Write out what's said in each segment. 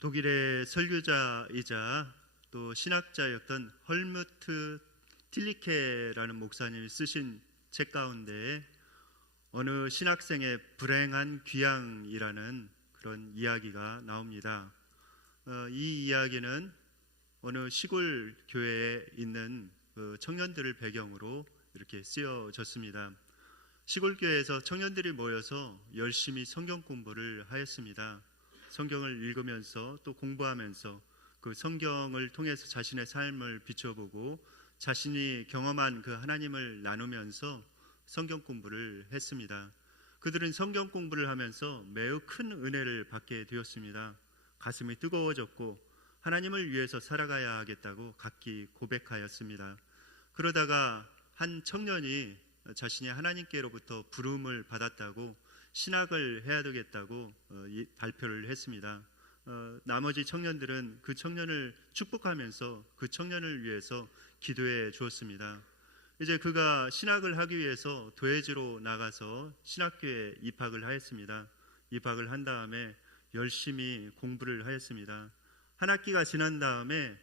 독일의 설교자이자 또 신학자였던 헐무트 틸리케라는 목사님이 쓰신 책 가운데 어느 신학생의 불행한 귀향이라는 그런 이야기가 나옵니다. 이 이야기는 어느 시골 교회에 있는 청년들을 배경으로 이렇게 쓰여졌습니다. 시골 교회에서 청년들이 모여서 열심히 성경 공부를 하였습니다. 성경을 읽으면서 또 공부하면서 그 성경을 통해서 자신의 삶을 비춰보고 자신이 경험한 그 하나님을 나누면서 성경 공부를 했습니다. 그들은 성경 공부를 하면서 매우 큰 은혜를 받게 되었습니다. 가슴이 뜨거워졌고 하나님을 위해서 살아가야 하겠다고 각기 고백하였습니다. 그러다가 한 청년이 자신이 하나님께로부터 부름을 받았다고 신학을 해야 되겠다고 발표를 했습니다. 나머지 청년들은 그 청년을 축복하면서 그 청년을 위해서 기도해 주었습니다. 이제 그가 신학을 하기 위해서 도예지로 나가서 신학교에 입학을 하였습니다. 입학을 한 다음에 열심히 공부를 하였습니다. 한 학기가 지난 다음에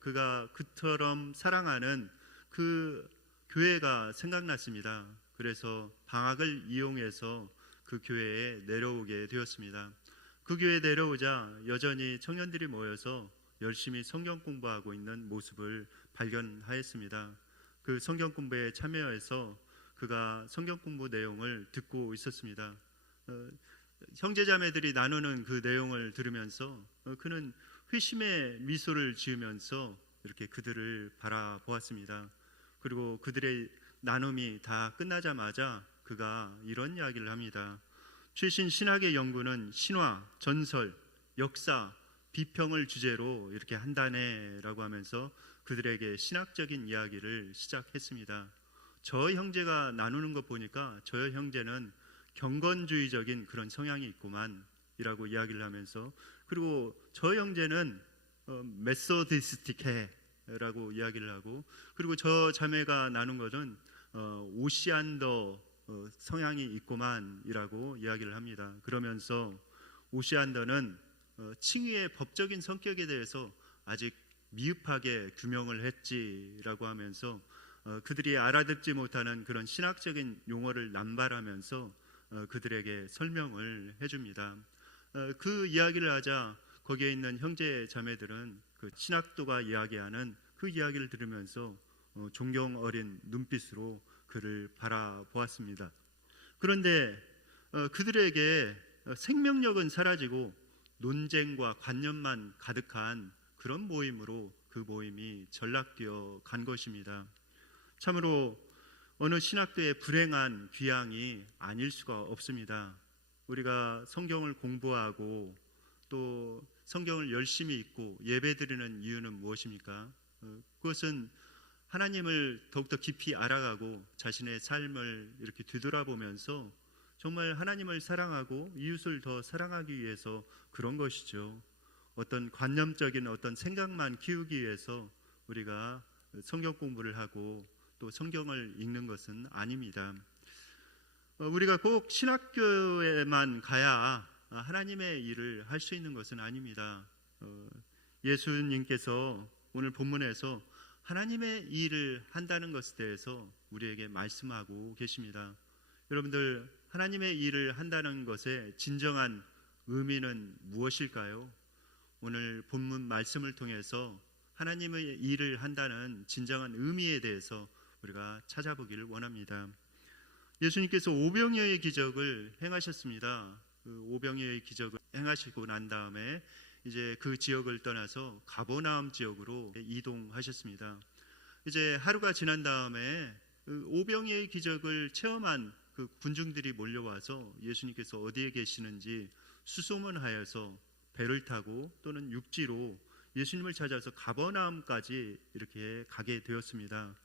그가 그처럼 사랑하는 그 교회가 생각났습니다. 그래서 방학을 이용해서 그 교회에 내려오게 되었습니다. 그 교회에 내려오자 여전히 청년들이 모여서 열심히 성경 공부하고 있는 모습을 발견하였습니다. 그 성경 공부에 참여해서 그가 성경 공부 내용을 듣고 있었습니다. 형제자매들이 나누는 그 내용을 들으면서 그는 회심의 미소를 지으면서 이렇게 그들을 바라보았습니다. 그리고 그들의 나눔이 다 끝나자마자 그가 이런 이야기를 합니다. 최신 신학의 연구는 신화, 전설, 역사, 비평을 주제로 이렇게 한다네라고 하면서 그들에게 신학적인 이야기를 시작했습니다. 저 형제가 나누는 것 보니까 저 형제는 경건주의적인 그런 성향이 있구만 이라고 이야기를 하면서, 그리고 저 형제는 메소디스틱해 라고 이야기를 하고, 그리고 저 자매가 나눈 것은 오시안더 성향이 있구만 이라고 이야기를 합니다. 그러면서 오시안더는 칭의의 법적인 성격에 대해서 아직 미흡하게 규명을 했지라고 하면서 그들이 알아듣지 못하는 그런 신학적인 용어를 남발하면서 그들에게 설명을 해줍니다. 그 이야기를 하자 거기에 있는 형제 자매들은 그 신학도가 이야기하는 그 이야기를 들으면서 존경 어린 눈빛으로 그를 바라보았습니다. 그런데 그들에게 생명력은 사라지고 논쟁과 관념만 가득한 그런 모임으로 그 모임이 전락되어 간 것입니다. 참으로 어느 신학교의 불행한 귀향이 아닐 수가 없습니다. 우리가 성경을 공부하고 또 성경을 열심히 읽고 예배드리는 이유는 무엇입니까? 그것은 하나님을 더욱더 깊이 알아가고 자신의 삶을 이렇게 뒤돌아보면서 정말 하나님을 사랑하고 이웃을 더 사랑하기 위해서 그런 것이죠. 어떤 관념적인 어떤 생각만 키우기 위해서 우리가 성경 공부를 하고 또 성경을 읽는 것은 아닙니다. 우리가 꼭 신학교에만 가야 하나님의 일을 할 수 있는 것은 아닙니다. 예수님께서 오늘 본문에서 하나님의 일을 한다는 것에 대해서 우리에게 말씀하고 계십니다. 여러분들, 하나님의 일을 한다는 것의 진정한 의미는 무엇일까요? 오늘 본문 말씀을 통해서 하나님의 일을 한다는 진정한 의미에 대해서 우리가 찾아보기를 원합니다. 예수님께서 오병이어의 기적을 행하셨습니다. 그 오병이어의 기적을 행하시고 난 다음에 이제 그 지역을 떠나서 가버나움 지역으로 이동하셨습니다. 이제 하루가 지난 다음에 그 오병이어의 기적을 체험한 그 군중들이 몰려와서 예수님께서 어디에 계시는지 수소문하여서 배를 타고 또는 육지로 예수님을 찾아서 가버나움까지 이렇게 가게 되었습니다.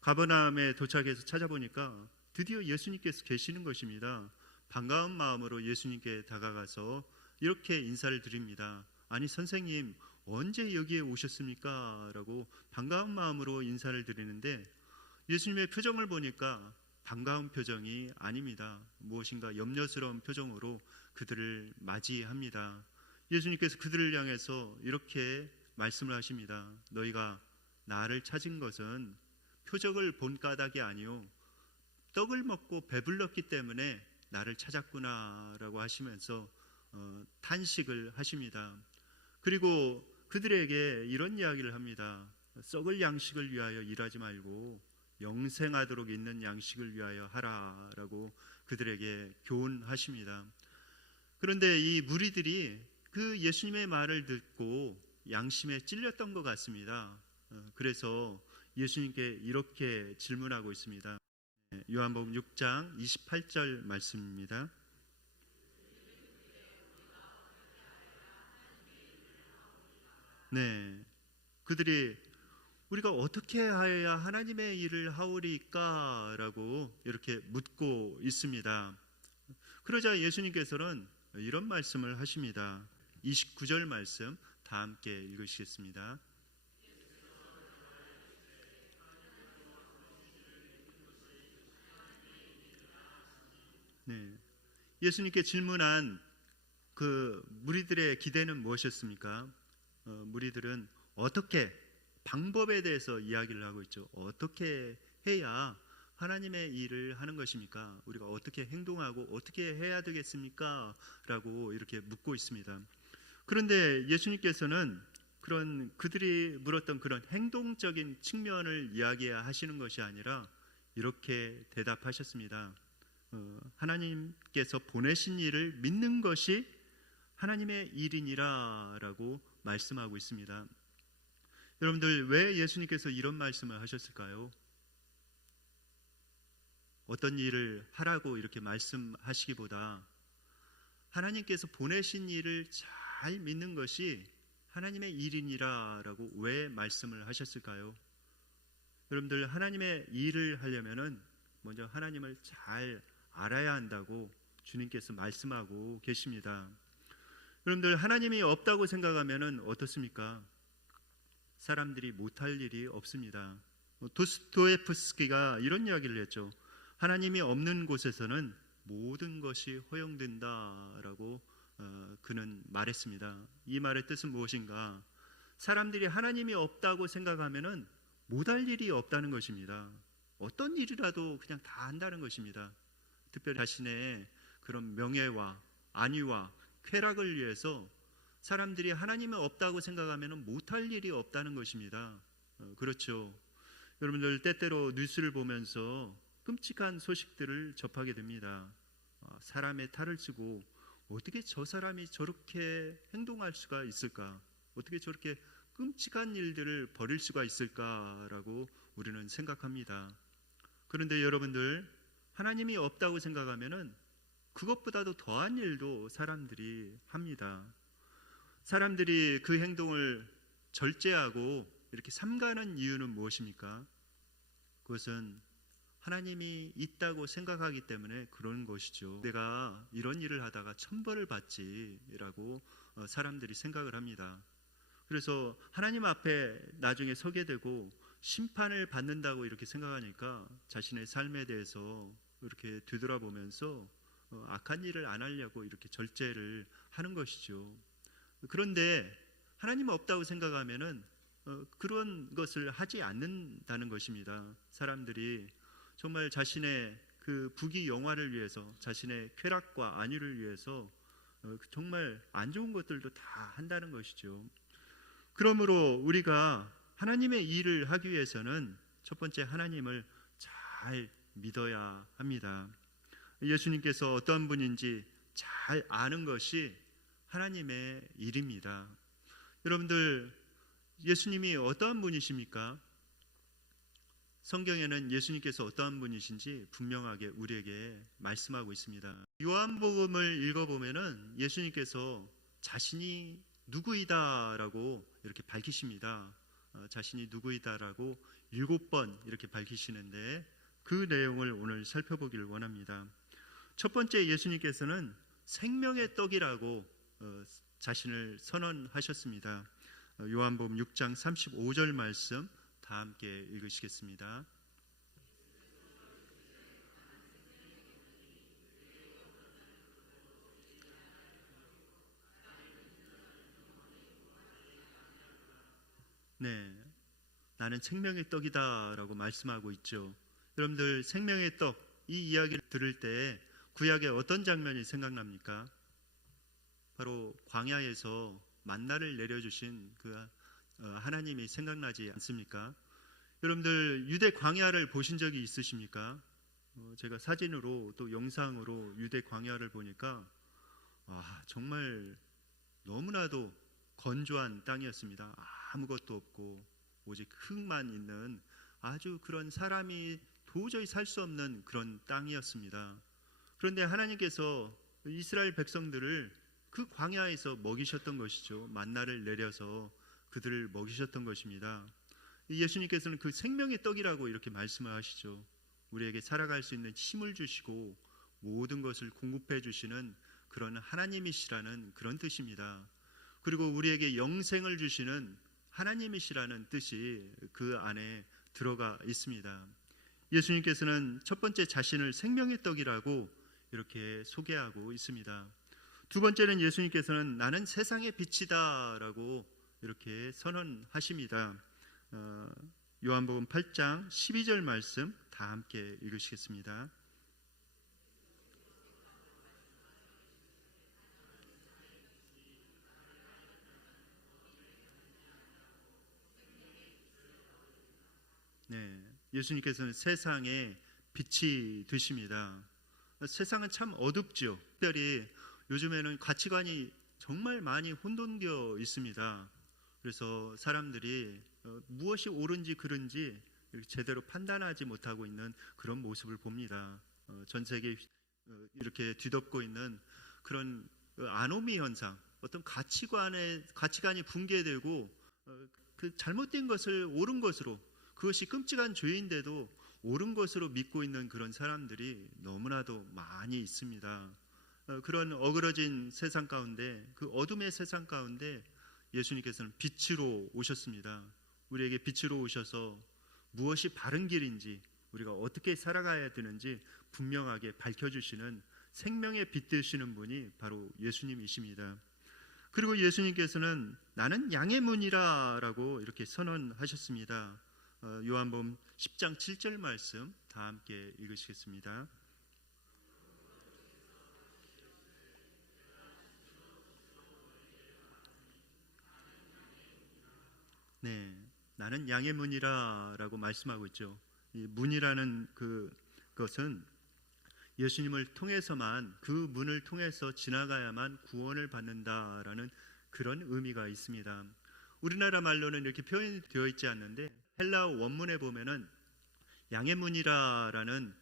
가버나움에 도착해서 찾아보니까 드디어 예수님께서 계시는 것입니다. 반가운 마음으로 예수님께 다가가서 이렇게 인사를 드립니다. 아니 선생님, 언제 여기에 오셨습니까? 라고 반가운 마음으로 인사를 드리는데 예수님의 표정을 보니까 반가운 표정이 아닙니다. 무엇인가 염려스러운 표정으로 그들을 맞이합니다. 예수님께서 그들을 향해서 이렇게 말씀을 하십니다. 너희가 나를 찾은 것은 표적을 본 까닭이 아니요 떡을 먹고 배불렀기 때문에 나를 찾았구나라고 하시면서 탄식을 하십니다. 그리고 그들에게 이런 이야기를 합니다. 썩을 양식을 위하여 일하지 말고 영생하도록 있는 양식을 위하여 하라라고 그들에게 교훈하십니다. 그런데 이 무리들이 그 예수님의 말을 듣고 양심에 찔렸던 것 같습니다. 그래서 예수님께 이렇게 질문하고 있습니다. 요한복음 6장 28절 말씀입니다. 네, 그들이 우리가 어떻게 하여야 하나님의 일을 하오리까? 라고 이렇게 묻고 있습니다. 그러자 예수님께서는 이런 말씀을 하십니다. 29절 말씀 다 함께 읽으시겠습니다. 네, 예수님께 질문한 그 무리들의 기대는 무엇이었습니까? 무리들은 어떻게 방법에 대해서 이야기를 하고 있죠. 어떻게 해야 하나님의 일을 하는 것입니까? 우리가 어떻게 행동하고 어떻게 해야 되겠습니까? 라고 이렇게 묻고 있습니다. 그런데 예수님께서는 그런 그들이 물었던 그런 행동적인 측면을 이야기하시는 것이 아니라 이렇게 대답하셨습니다. 하나님께서 보내신 일을 믿는 것이 하나님의 일이니라 라고 말씀하고 있습니다. 여러분들 왜 예수님께서 이런 말씀을 하셨을까요? 어떤 일을 하라고 이렇게 말씀하시기보다 하나님께서 보내신 일을 잘 믿는 것이 하나님의 일이니라 라고 왜 말씀을 하셨을까요? 여러분들 하나님의 일을 하려면은 먼저 하나님을 잘 알아야 한다고 주님께서 말씀하고 계십니다. 여러분들 하나님이 없다고 생각하면은 어떻습니까? 사람들이 못할 일이 없습니다. 도스토옙스키가 이런 이야기를 했죠. 하나님이 없는 곳에서는 모든 것이 허용된다라고 그는 말했습니다. 이 말의 뜻은 무엇인가? 사람들이 하나님이 없다고 생각하면은 못할 일이 없다는 것입니다. 어떤 일이라도 그냥 다 한다는 것입니다. 특별히 자신의 그런 명예와 안위와 쾌락을 위해서 사람들이 하나님이 없다고 생각하면 못할 일이 없다는 것입니다. 그렇죠. 여러분들 때때로 뉴스를 보면서 끔찍한 소식들을 접하게 됩니다. 사람의 탈을 쓰고 어떻게 저 사람이 저렇게 행동할 수가 있을까? 어떻게 저렇게 끔찍한 일들을 벌일 수가 있을까라고 우리는 생각합니다. 그런데 여러분들 하나님이 없다고 생각하면은 그것보다도 더한 일도 사람들이 합니다. 사람들이 그 행동을 절제하고 이렇게 삼가는 이유는 무엇입니까? 그것은 하나님이 있다고 생각하기 때문에 그런 것이죠. 내가 이런 일을 하다가 천벌을 받지라고 사람들이 생각을 합니다. 그래서 하나님 앞에 나중에 서게 되고 심판을 받는다고 이렇게 생각하니까 자신의 삶에 대해서 이렇게 되돌아보면서 악한 일을 안 하려고 이렇게 절제를 하는 것이죠. 그런데 하나님 없다고 생각하면은 그런 것을 하지 않는다는 것입니다. 사람들이 정말 자신의 그 부귀 영화를 위해서, 자신의 쾌락과 안위를 위해서 정말 안 좋은 것들도 다 한다는 것이죠. 그러므로 우리가 하나님의 일을 하기 위해서는 첫 번째 하나님을 잘 믿어야 합니다. 예수님께서 어떤 분인지 잘 아는 것이 하나님의 일입니다. 여러분들 예수님이 어떠한 분이십니까? 성경에는 예수님께서 어떠한 분이신지 분명하게 우리에게 말씀하고 있습니다. 요한복음을 읽어보면은 예수님께서 자신이 누구이다라고 이렇게 밝히십니다. 자신이 누구이다라고 7번 이렇게 밝히시는데 그 내용을 오늘 살펴보기를 원합니다. 첫 번째 예수님께서는 생명의 떡이라고 자신을 선언하셨습니다. 요한복음 6장 35절 말씀 다 함께 읽으시겠습니다. 네, 나는 생명의 떡이다라고 말씀하고 있죠. 여러분들 생명의 떡 이 이야기를 들을 때 구약의 어떤 장면이 생각납니까? 바로 광야에서 만나를 내려주신 그 하나님이 생각나지 않습니까? 여러분들 유대 광야를 보신 적이 있으십니까? 제가 사진으로 또 영상으로 유대 광야를 보니까 정말 너무나도 건조한 땅이었습니다. 아무것도 없고 오직 흙만 있는 아주 그런 사람이 도저히 살 수 없는 그런 땅이었습니다. 그런데 하나님께서 이스라엘 백성들을 그 광야에서 먹이셨던 것이죠. 만나를 내려서 그들을 먹이셨던 것입니다. 예수님께서는 그 생명의 떡이라고 이렇게 말씀을 하시죠. 우리에게 살아갈 수 있는 힘을 주시고 모든 것을 공급해 주시는 그런 하나님이시라는 그런 뜻입니다. 그리고 우리에게 영생을 주시는 하나님이시라는 뜻이 그 안에 들어가 있습니다. 예수님께서는 첫 번째 자신을 생명의 떡이라고 이렇게 소개하고 있습니다. 두 번째는 예수님께서는 나는 세상의 빛이다 라고 이렇게 선언하십니다. 요한복음 8장 12절 말씀 다 함께 읽으시겠습니다. 네, 예수님께서는 세상의 빛이 되십니다. 세상은 참 어둡죠. 특별히 요즘에는 가치관이 정말 많이 혼돈되어 있습니다. 그래서 사람들이 무엇이 옳은지 그른지 제대로 판단하지 못하고 있는 그런 모습을 봅니다. 전 세계 이렇게 뒤덮고 있는 그런 아노미 현상, 어떤 가치관이 붕괴되고 그 잘못된 것을 옳은 것으로, 그것이 끔찍한 죄인데도 옳은 것으로 믿고 있는 그런 사람들이 너무나도 많이 있습니다. 그런 어그러진 세상 가운데, 그 어둠의 세상 가운데 예수님께서는 빛으로 오셨습니다. 우리에게 빛으로 오셔서 무엇이 바른 길인지, 우리가 어떻게 살아가야 되는지 분명하게 밝혀주시는 생명의 빛 되시는 분이 바로 예수님이십니다. 그리고 예수님께서는 나는 양의 문이라 라고 이렇게 선언하셨습니다. 요한복음 10장 7절 말씀 다 함께 읽으시겠습니다. 네, 나는 양의 문이라 라고 말씀하고 있죠. 이 문이라는 그것은 예수님을 통해서만, 그 문을 통해서 지나가야만 구원을 받는다라는 그런 의미가 있습니다. 우리나라 말로는 이렇게 표현되어 있지 않는데 헬라어 원문에 보면은 양의 문이라는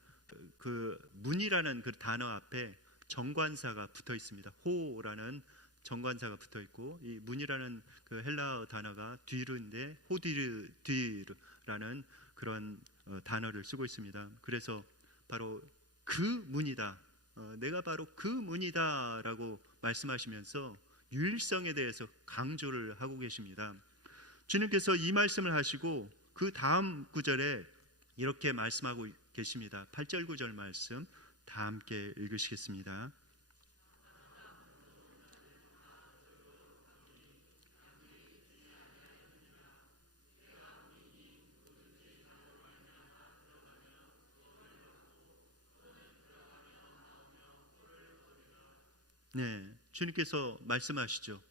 그 문이라는 그 단어 앞에 정관사가 붙어 있습니다. 호라는 정관사가 붙어 있고, 이 문이라는 그 헬라어 단어가 뒤르인데 호디르라는 그런 단어를 쓰고 있습니다. 그래서 바로 그 문이다, 내가 바로 그 문이다라고 말씀하시면서 유일성에 대해서 강조를 하고 계십니다. 주님께서 이 말씀을 하시고 그 다음 구절에 이렇게 말씀하고 계십니다. 8절 9절 말씀 다 함께 읽으시겠습니다. 네, 주님께서 말씀하시죠.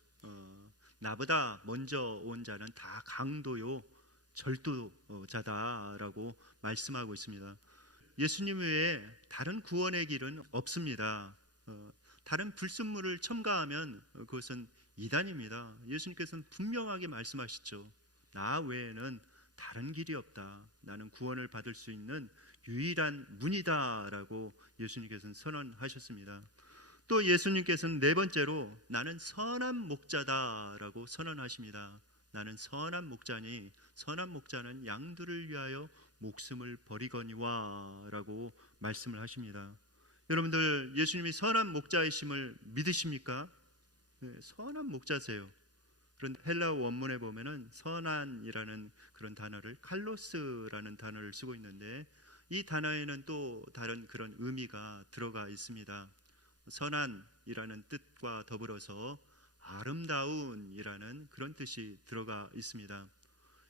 나보다 먼저 온 자는 다 강도요 절도자다라고 말씀하고 있습니다. 예수님 외에 다른 구원의 길은 없습니다. 다른 불순물을 첨가하면 그것은 이단입니다. 예수님께서는 분명하게 말씀하시죠. 나 외에는 다른 길이 없다. 나는 구원을 받을 수 있는 유일한 문이다라고 예수님께서는 선언하셨습니다. 또 예수님께서는 네 번째로 나는 선한 목자다라고 선언하십니다. 나는 선한 목자니 선한 목자는 양들을 위하여 목숨을 버리거니와 라고 말씀을 하십니다. 여러분들 예수님이 선한 목자이심을 믿으십니까? 네, 선한 목자세요. 그런 헬라어 원문에 보면은 선한이라는 그런 단어를 칼로스라는 단어를 쓰고 있는데, 이 단어에는 또 다른 그런 의미가 들어가 있습니다. 선한이라는 뜻과 더불어서 아름다운이라는 그런 뜻이 들어가 있습니다.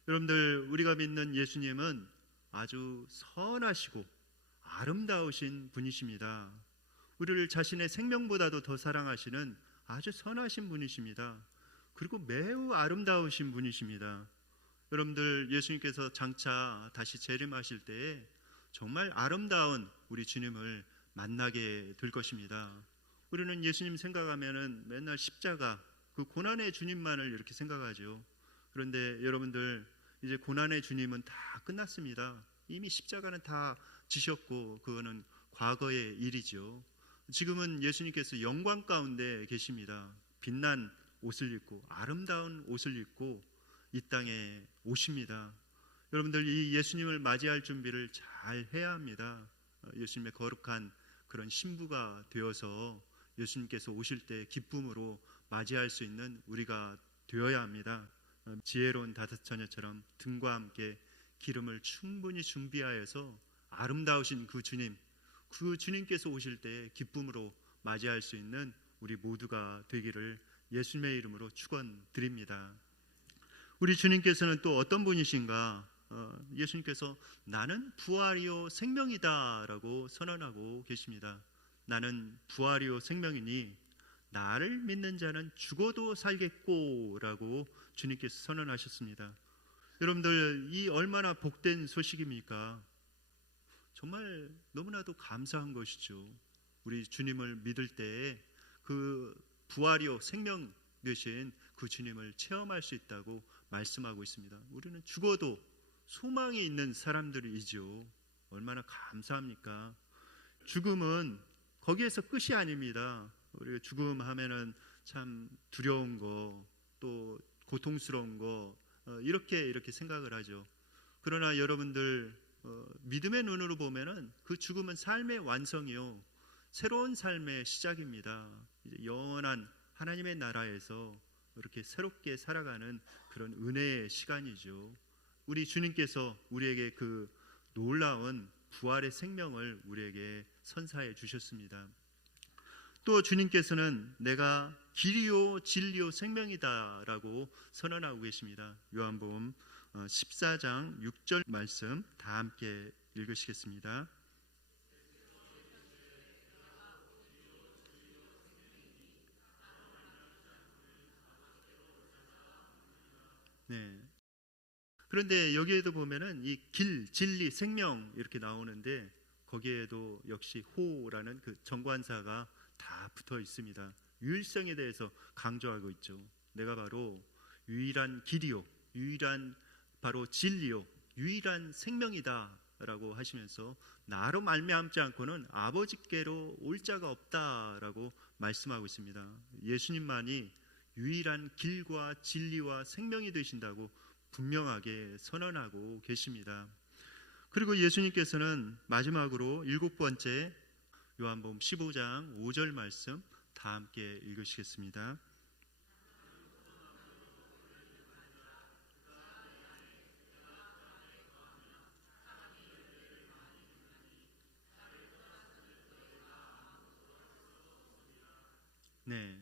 여러분들, 우리가 믿는 예수님은 아주 선하시고 아름다우신 분이십니다. 우리를 자신의 생명보다도 더 사랑하시는 아주 선하신 분이십니다. 그리고 매우 아름다우신 분이십니다. 여러분들, 예수님께서 장차 다시 재림하실 때에 정말 아름다운 우리 주님을 만나게 될 것입니다. 우리는 예수님 생각하면은 맨날 십자가, 그 고난의 주님만을 이렇게 생각하죠. 그런데 여러분들, 이제 고난의 주님은 다 끝났습니다. 이미 십자가는 다 지셨고 그거는 과거의 일이죠. 지금은 예수님께서 영광 가운데 계십니다. 빛난 옷을 입고 아름다운 옷을 입고 이 땅에 오십니다. 여러분들, 이 예수님을 맞이할 준비를 잘 해야 합니다. 예수님의 거룩한 그런 신부가 되어서 예수님께서 오실 때 기쁨으로 맞이할 수 있는 우리가 되어야 합니다. 지혜로운 다섯 처녀처럼 등과 함께 기름을 충분히 준비하여서 아름다우신 그 주님께서 오실 때 기쁨으로 맞이할 수 있는 우리 모두가 되기를 예수님의 이름으로 축원드립니다. 우리 주님께서는 또 어떤 분이신가? 예수님께서 나는 부활이요 생명이다 라고 선언하고 계십니다. 나는 부활이요 생명이니 나를 믿는 자는 죽어도 살겠고 라고 주님께서 선언하셨습니다. 여러분들, 이 얼마나 복된 소식입니까? 정말 너무나도 감사한 것이죠. 우리 주님을 믿을 때에 그 부활이요 생명 되신 그 주님을 체험할 수 있다고 말씀하고 있습니다. 우리는 죽어도 소망이 있는 사람들이죠. 얼마나 감사합니까? 죽음은 거기에서 끝이 아닙니다. 우리가 죽음 하면은 참 두려운 거, 또 고통스러운 거, 이렇게 생각을 하죠. 그러나 여러분들, 믿음의 눈으로 보면은 그 죽음은 삶의 완성이요, 새로운 삶의 시작입니다. 이제 영원한 하나님의 나라에서 이렇게 새롭게 살아가는 그런 은혜의 시간이죠. 우리 주님께서 우리에게 그 놀라운 부활의 생명을 우리에게 선사해 주셨습니다. 또 주님께서는 내가 길이요 진리요 생명이다 라고 선언하고 계십니다. 요한복음 14장 6절 말씀 다 함께 읽으시겠습니다. 네. 그런데 여기에도 보면은 이 길, 진리, 생명 이렇게 나오는데 거기에도 역시 호라는 그 정관사가 다 붙어 있습니다. 유일성에 대해서 강조하고 있죠. 내가 바로 유일한 길이요, 유일한 바로 진리요, 유일한 생명이다 라고 하시면서 나로 말미암지 않고는 아버지께로 올 자가 없다라고 말씀하고 있습니다. 예수님만이 유일한 길과 진리와 생명이 되신다고 분명하게 선언하고 계십니다. 그리고 예수님께서는 마지막으로 일곱 번째 요한복음 15장 5절 말씀 다 함께 읽으시겠습니다. 네,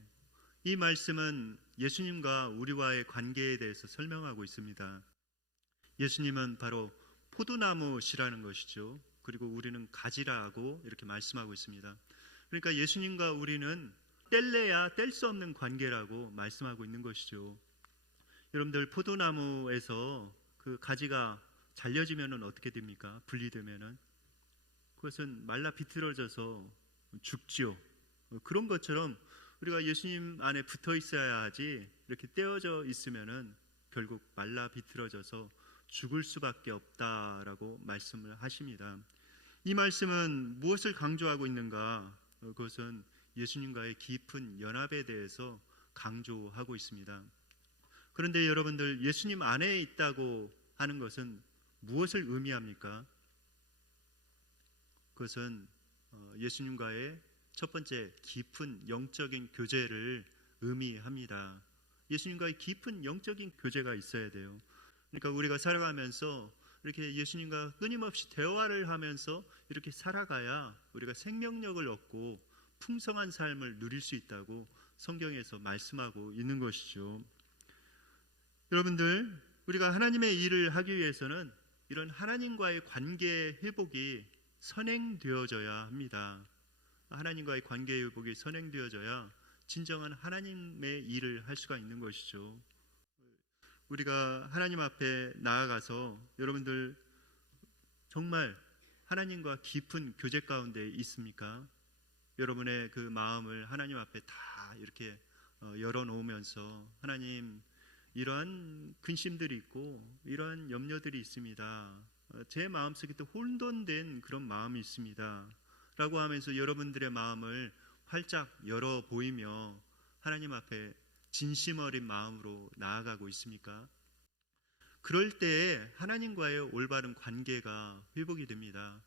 이 말씀은 예수님과 우리와의 관계에 대해서 설명하고 있습니다. 예수님은 바로 포도나무시라는 것이죠. 그리고 우리는 가지라고 이렇게 말씀하고 있습니다. 그러니까 예수님과 우리는 뗄래야 뗄 수 없는 관계라고 말씀하고 있는 것이죠. 여러분들, 포도나무에서 그 가지가 잘려지면은 어떻게 됩니까? 분리되면은 그것은 말라 비틀어져서 죽지요. 그런 것처럼 우리가 예수님 안에 붙어 있어야 하지, 이렇게 떼어져 있으면은 결국 말라 비틀어져서 죽을 수밖에 없다라고 말씀을 하십니다. 이 말씀은 무엇을 강조하고 있는가? 그것은 예수님과의 깊은 연합에 대해서 강조하고 있습니다. 그런데 여러분들, 예수님 안에 있다고 하는 것은 무엇을 의미합니까? 그것은 예수님과의 첫 번째 깊은 영적인 교제를 의미합니다. 예수님과의 깊은 영적인 교제가 있어야 돼요. 그러니까 우리가 살아가면서 이렇게 예수님과 끊임없이 대화를 하면서 이렇게 살아가야 우리가 생명력을 얻고 풍성한 삶을 누릴 수 있다고 성경에서 말씀하고 있는 것이죠. 여러분들, 우리가 하나님의 일을 하기 위해서는 이런 하나님과의 관계 회복이 선행되어져야 합니다. 하나님과의 관계 회복이 선행되어져야 진정한 하나님의 일을 할 수가 있는 것이죠. 우리가 하나님 앞에 나아가서 여러분들 정말 하나님과 깊은 교제 가운데 있습니까? 여러분의 그 마음을 하나님 앞에 다 이렇게 열어놓으면서 하나님, 이러한 근심들이 있고 이러한 염려들이 있습니다. 제 마음속에 또 혼돈된 그런 마음이 있습니다 라고 하면서 여러분들의 마음을 활짝 열어 보이며 하나님 앞에 진심 어린 마음으로 나아가고 있습니까? 그럴 때에 하나님과의 올바른 관계가 회복이 됩니다.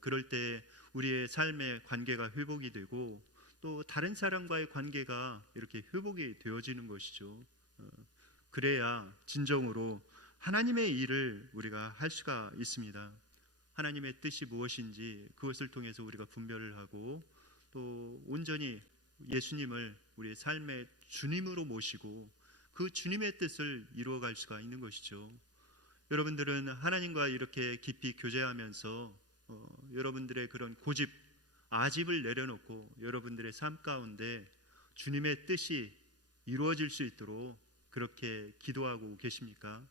그럴 때 우리의 삶의 관계가 회복이 되고 또 다른 사람과의 관계가 이렇게 회복이 되어지는 것이죠. 그래야 진정으로 하나님의 일을 우리가 할 수가 있습니다. 하나님의 뜻이 무엇인지 그것을 통해서 우리가 분별을 하고 또 온전히 예수님을 우리의 삶의 주님으로 모시고 그 주님의 뜻을 이루어갈 수가 있는 것이죠. 여러분들은 하나님과 이렇게 깊이 교제하면서 여러분들의 그런 고집, 아집을 내려놓고 여러분들의 삶 가운데 주님의 뜻이 이루어질 수 있도록 그렇게 기도하고 계십니까?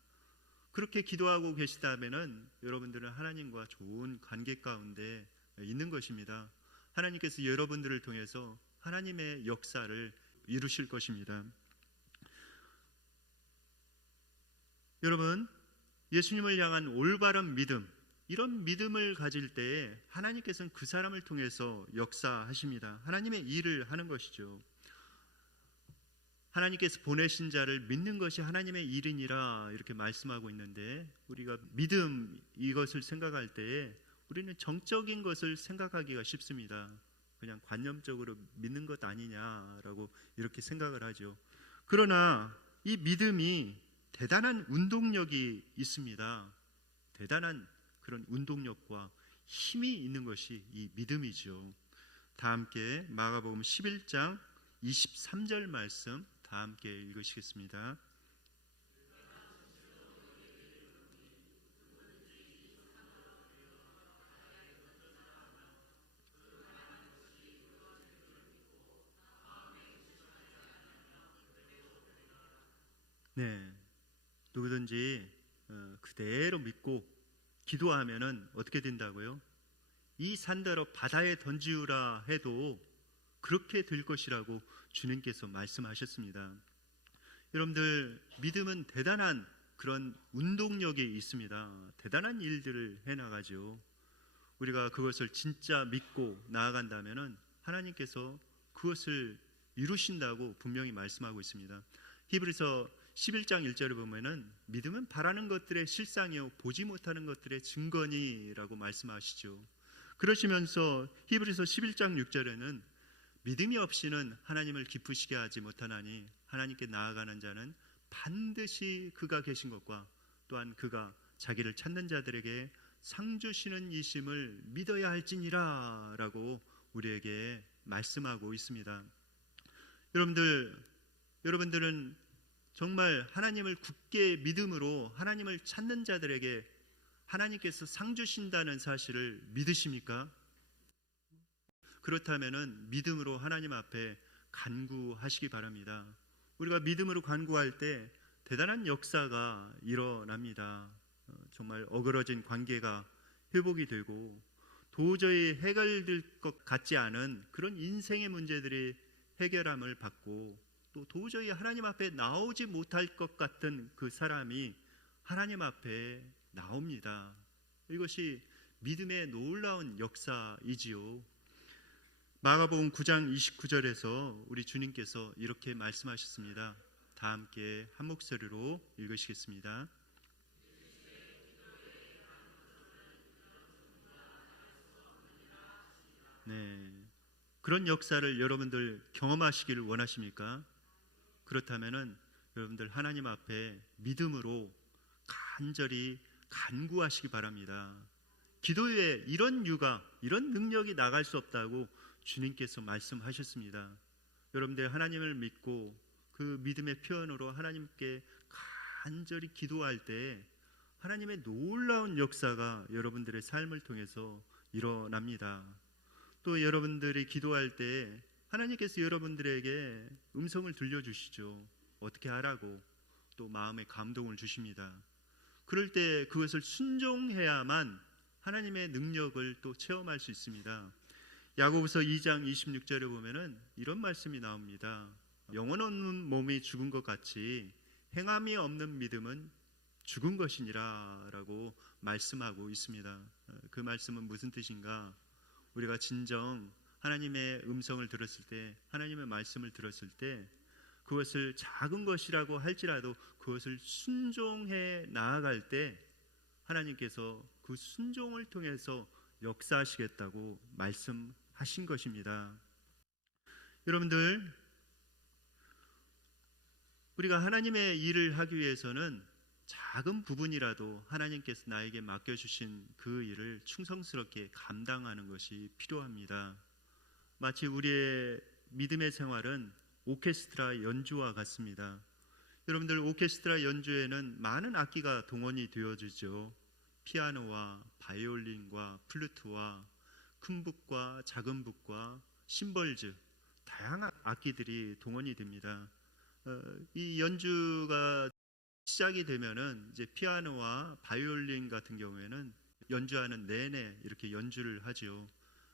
그렇게 기도하고 계시다면은 여러분들은 하나님과 좋은 관계 가운데 있는 것입니다. 하나님께서 여러분들을 통해서 하나님의 역사를 이루실 것입니다. 여러분, 예수님을 향한 올바른 믿음, 이런 믿음을 가질 때에 하나님께서는 그 사람을 통해서 역사하십니다. 하나님의 일을 하는 것이죠. 하나님께서 보내신 자를 믿는 것이 하나님의 일이니라 이렇게 말씀하고 있는데, 우리가 믿음, 이것을 생각할 때에 우리는 정적인 것을 생각하기가 쉽습니다. 그냥 관념적으로 믿는 것 아니냐라고 이렇게 생각을 하죠. 그러나 이 믿음이 대단한 운동력이 있습니다. 대단한 그런 운동력과 힘이 있는 것이 이 믿음이죠. 다 함께 마가복음 11장 23절 말씀 다 함께 읽으시겠습니다. 네, 누구든지 그대로 믿고 기도하면은 어떻게 된다고요? 이 산더러 바다에 던지우라 해도 그렇게 될 것이라고 주님께서 말씀하셨습니다. 여러분들, 믿음은 대단한 그런 운동력이 있습니다. 대단한 일들을 해나가죠. 우리가 그것을 진짜 믿고 나아간다면은 하나님께서 그것을 이루신다고 분명히 말씀하고 있습니다. 히브리서 11장 1절을 보면은 믿음은 바라는 것들의 실상이요 보지 못하는 것들의 증거니라고 말씀하시죠. 그러시면서 히브리서 11장 6절에는 믿음이 없이는 하나님을 기쁘시게 하지 못하나니 하나님께 나아가는 자는 반드시 그가 계신 것과 또한 그가 자기를 찾는 자들에게 상 주시는 이심을 믿어야 할지니라 라고 우리에게 말씀하고 있습니다. 여러분들은 정말 하나님을 굳게 믿음으로 하나님을 찾는 자들에게 하나님께서 상 주신다는 사실을 믿으십니까? 그렇다면은 믿음으로 하나님 앞에 간구하시기 바랍니다. 우리가 믿음으로 간구할 때 대단한 역사가 일어납니다. 정말 어그러진 관계가 회복이 되고 도저히 해결될 것 같지 않은 그런 인생의 문제들이 해결함을 받고 또 도저히 하나님 앞에 나오지 못할 것 같은 그 사람이 하나님 앞에 나옵니다. 이것이 믿음의 놀라운 역사이지요. 마가복음 9장 29절에서 우리 주님께서 이렇게 말씀하셨습니다. 다 함께 한 목소리로 읽으시겠습니다. 네, 그런 역사를 여러분들 경험하시기를 원하십니까? 그렇다면은 여러분들 하나님 앞에 믿음으로 간절히 간구하시기 바랍니다. 기도에 이런 유가, 이런 능력이 나갈 수 없다고 주님께서 말씀하셨습니다. 여러분들 하나님을 믿고 그 믿음의 표현으로 하나님께 간절히 기도할 때 하나님의 놀라운 역사가 여러분들의 삶을 통해서 일어납니다. 또 여러분들이 기도할 때 하나님께서 여러분들에게 음성을 들려주시죠. 어떻게 하라고 또 마음의 감동을 주십니다. 그럴 때 그것을 순종해야만 하나님의 능력을 또 체험할 수 있습니다. 야고보서 2장 26절에 보면은 이런 말씀이 나옵니다. 영혼 없는 몸이 죽은 것 같이 행함이 없는 믿음은 죽은 것이니라 라고 말씀하고 있습니다. 그 말씀은 무슨 뜻인가? 우리가 진정 하나님의 음성을 들었을 때, 하나님의 말씀을 들었을 때 그것을 작은 것이라고 할지라도 그것을 순종해 나아갈 때 하나님께서 그 순종을 통해서 역사하시겠다고 말씀하신 것입니다. 여러분들, 우리가 하나님의 일을 하기 위해서는 작은 부분이라도 하나님께서 나에게 맡겨주신 그 일을 충성스럽게 감당하는 것이 필요합니다. 마치 우리의 믿음의 생활은 오케스트라 연주와 같습니다. 여러분들, 오케스트라 연주에는 많은 악기가 동원이 되어지죠. 피아노와 바이올린과 플루트와 큰 북과 작은 북과 심벌즈, 다양한 악기들이 동원이 됩니다. 이 연주가 시작이 되면은 이제 피아노와 바이올린 같은 경우에는 연주하는 내내 이렇게 연주를 하지요.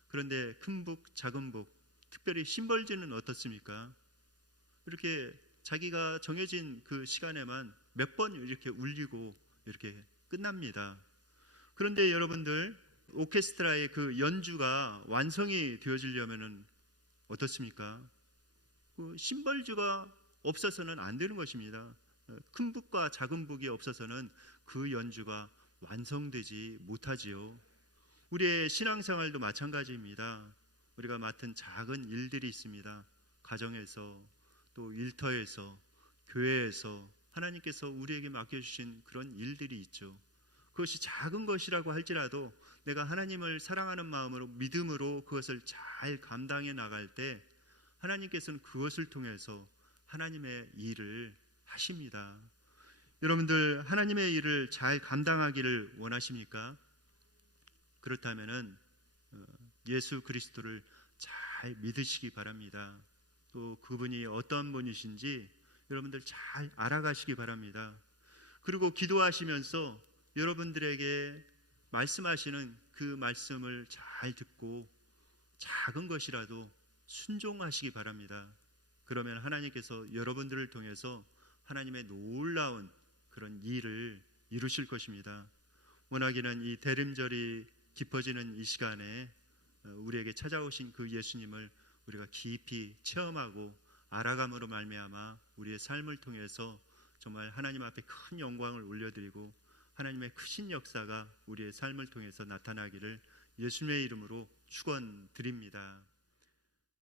그런데 큰 북, 작은 북, 특별히 심벌즈는 어떻습니까? 이렇게 자기가 정해진 그 시간에만 몇 번 이렇게 울리고 이렇게 끝납니다. 그런데 여러분들, 오케스트라의 그 연주가 완성이 되어지려면은 어떻습니까? 그 심벌즈가 없어서는 안 되는 것입니다. 큰 북과 작은 북이 없어서는 그 연주가 완성되지 못하지요. 우리의 신앙생활도 마찬가지입니다. 우리가 맡은 작은 일들이 있습니다. 가정에서, 또 일터에서, 교회에서 하나님께서 우리에게 맡겨주신 그런 일들이 있죠. 그것이 작은 것이라고 할지라도 내가 하나님을 사랑하는 마음으로, 믿음으로 그것을 잘 감당해 나갈 때 하나님께서는 그것을 통해서 하나님의 일을 하십니다. 여러분들, 하나님의 일을 잘 감당하기를 원하십니까? 그렇다면은 예수 그리스도를 잘 믿으시기 바랍니다. 또 그분이 어떤 분이신지 여러분들 잘 알아가시기 바랍니다. 그리고 기도하시면서 여러분들에게 말씀하시는 그 말씀을 잘 듣고 작은 것이라도 순종하시기 바랍니다. 그러면 하나님께서 여러분들을 통해서 하나님의 놀라운 그런 일을 이루실 것입니다. 원하기는 이 대림절이 깊어지는 이 시간에 우리에게 찾아오신 그 예수님을 우리가 깊이 체험하고 알아감으로 말미암아 우리의 삶을 통해서 정말 하나님 앞에 큰 영광을 올려드리고 하나님의 크신 역사가 우리의 삶을 통해서 나타나기를 예수님의 이름으로 축원드립니다.